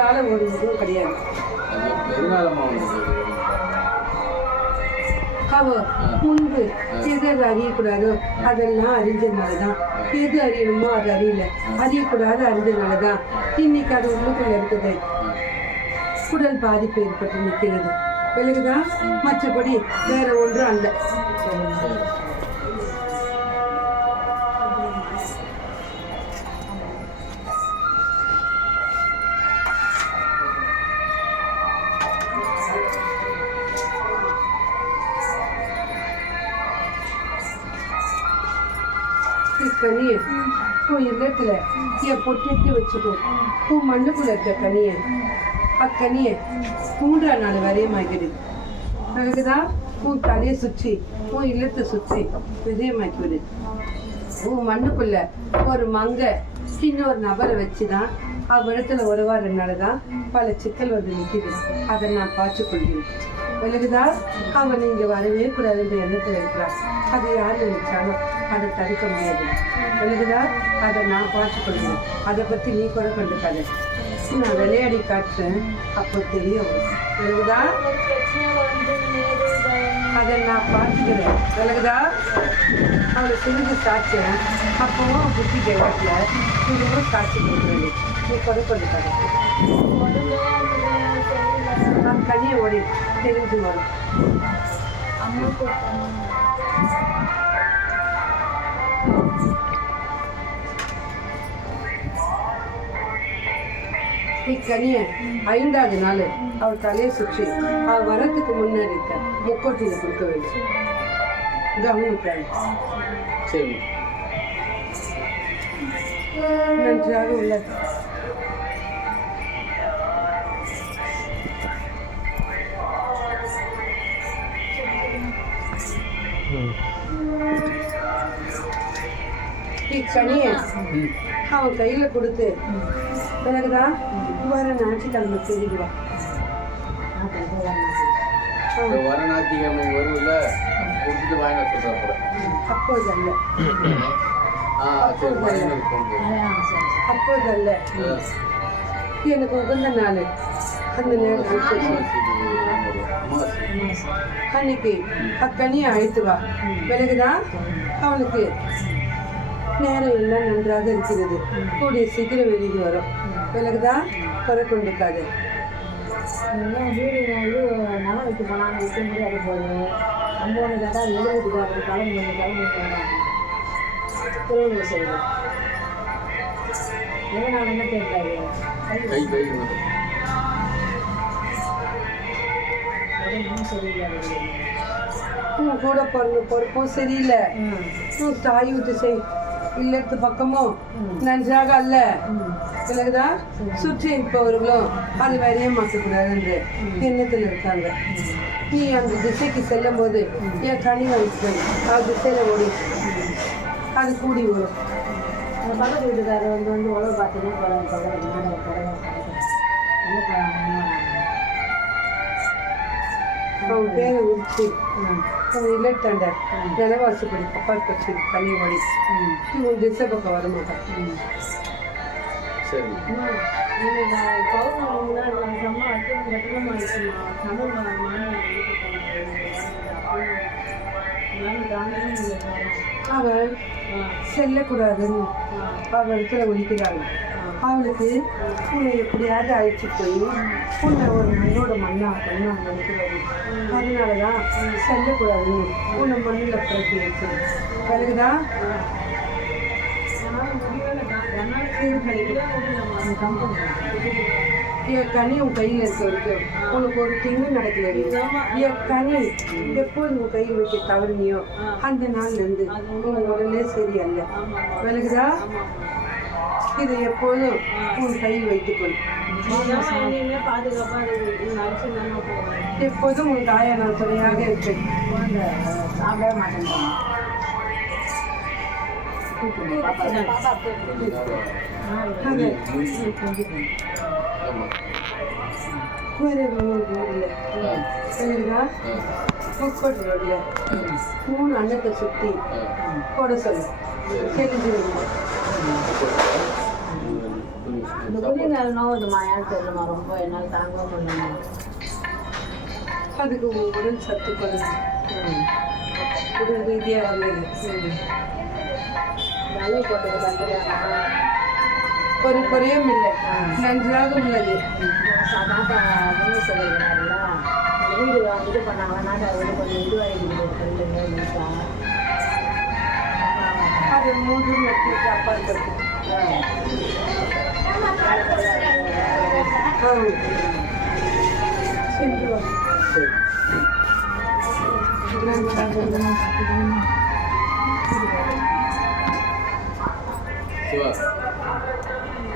அதனால ஒரு இதுவும் கிடையாது. அவ முன்பு எது அறியக்கூடாதோ அதெல்லாம் அறிஞ்சதுனாலதான், எது அறியணுமோ அது அறியல, அறியக்கூடாது அறிஞ்சதுனாலதான் இன்னைக்கு அது உள்ளுக்குள்ள இருக்குது. குடல் பாதிப்பு ஏற்பட்டு நிற்கிறது. விலகுதான், மற்றபடி வேற ஒன்றும் அல்ல. கனிய உன் இல்லத்துல என் பொட்டு வச்சுக்கோ. உன் மண்ணுக்குள்ள இருக்க கனிய, அக்கனிய 3ஆம் நாள் வரையமாக்கிடு. அதுக்குதான் உன் தலையை சுற்றி உன் இல்லத்தை சுற்றி விஜயமாக்கி விடு. உன் மண்ணுக்குள்ள ஒரு மங்கை இன்னொரு நபரை வச்சுதான் அவ்விடத்துல உறவாடுறதுனாலதான் பல சிக்கல் வந்து நிற்கிது. அதை நான் பார்த்து கொள்கிறேன். விலகுதா, அவன் இங்க வரவே கூடாதுன்ற எண்ணத்துல இருக்கிறான். அது யார் நினைச்சாலும் அதை தடுக்க முடியாது. விலகுதா, அதை நான் பார்த்து கொள்கிறேன். அதை பத்தி நீ கூட கண்டுக்காத. நான் விளையாடி காட்டுறேன், அப்போ தெரியும். விலகுதா, அதை நான் பார்த்துக்கிறேன். விலகுதா, அவளை சிறிது சாட்சியேன். அப்பவும் புத்தி கேட்கல, இதுவும் சாட்சி கொடுக்குறது. நீ கூட கொண்டுக்காத. நான் கனியை ஓடி தெரிஞ்சு வரும். இக்கனிய 5ஆவது நாள் அவள் தலையை சுற்றி அவள் வரத்துக்கு முன்னாடி இருக்க முக்கோட்டியில கொடுக்க வேண்டும். கவனிப்பாள். நன்றாக உள்ளது. இக்கனிய அவன் கையில கொடுத்து பிறகுதான் வர ஞாயிற்றுக்கிழமை தெரியுவா. அப்போதல்ல அப்போதல்ல எனக்கு உகந்த நாள். அந்த நேரம் அன்னைக்கு அக்கனியை அழைத்து வா. பிறகுதான் அவனுக்கு நேரம் எல்லாம் நன்றாக இருக்கிறது. கூடிய சீக்கிரம் வெளியே வரும். பிறகுதான் குறை கொண்டுக்காது. வீடு நலம் வைக்க போனாங்க, வைக்க முடியாது போது. நம்ம ஒன்று கேட்டால் எழுபதுக்காரர் கிளம்பி திருவிழா செய்யணும். எதனால என்ன கேட்காது. கூட பிறந்த பொறுப்பும் சரியில்லை. தாய் விட்டு செய் இல்லத்து பக்கமும் நன்றாக அல்ல. பிறகுதான் சுற்றி இருப்பவர்களும் அது வரைய மாற்றக்கூடாதுன்ற எண்ணத்தில் இருக்காங்க. நீ அந்த திசைக்கு செல்லும் போது என் கனி வைத்து அது திசையில ஓடி அது கூடி வரும். அந்த பக்கத்து வீட்டுக்காரர் வந்து உழவு பார்த்துனே அவன் பேரை உரிச்சு இல்லட்டாண்ட நிலவாசப்படி கப்பால் பச்சு தண்ணி ஓடி திசை பக்கம் வர மாட்டான். அவள் செல்லக்கூடாதுன்னு அவள் இடத்துல ஒழிக்கிறாங்க. அவளுக்கு உன்னை எப்படியாவது அழைச்சி போய் உன்னை ஒரு மண்ணோட மண்ணாக்கணும்னு அவன் நினைக்கிறாரு. அதனாலதான் செல்லக்கூடாதுன்னு உன்னை மண்ணில் பிறக்கி வச்சு. பிறகுதான் என் கனி உன் கையில் இருக்க வரைக்கும் உனக்கு ஒரு திங்கு நடக்கலடி. என் கனி எப்போது உன் கையில் வைக்க தவறுனியோ அந்த நாள்லேருந்து உன் உடனே சரியல்ல. விலகுதா, இதை எப்போதும் உன் கையில் வைத்துக்கொள். எப்போதும் உன் தாயா நான் துணையாக இருக்கேன். சாப்பிட மாட்டேன். முக்கோட்டு ரோட்ல 3 அன்னத்தை சுற்றி போட சொல்லு. தெரிஞ்சிருங்க. இந்த குதிங்கால் நோவுதுமா ஏன்னு தெரியலமா ரொம்ப என்னால் தாங்க முடியலமா. அதுக்கு உடல் சத்து பண்ணலாம். உடல் ரீதியாக வந்தது. அளவு போட்டது கண்டுக்காங்க. ஒரு குறையும் இல்லை, நன்றாக உள்ளது. நாட்டா முன்னே சொல்லியிருக்கிறாருல்ல, அந்த வீடு இது பண்ணாங்க, நாட்டா வீடு கொஞ்சம் இதுவாகிடுது. அது 3 லட்சத்துக்கு அப்பாற்பட்டு. சென்று வா. சிவா